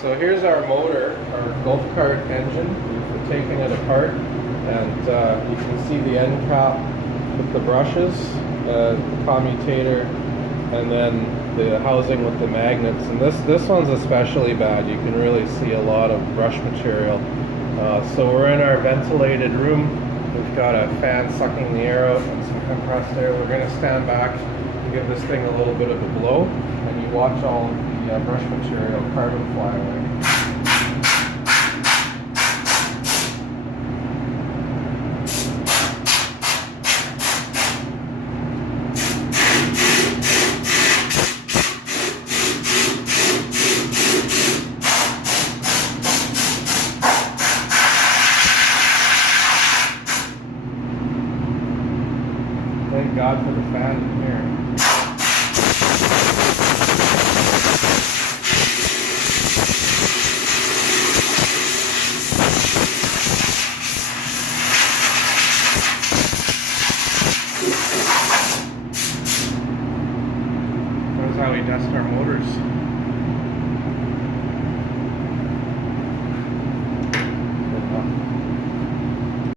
So here's our motor, our golf cart engine. We've taken it apart, and you can see the end cap with the brushes, commutator, and then the housing with the magnets. And this one's especially bad. You can really see a lot of brush material. So we're in our ventilated room. We've got a fan sucking the air out and some compressed air. We're going to stand back and give this thing a little bit of a blow, and you watch all the brush material, carbon fly away. Thank God for the fan in here. That's how we test our motors.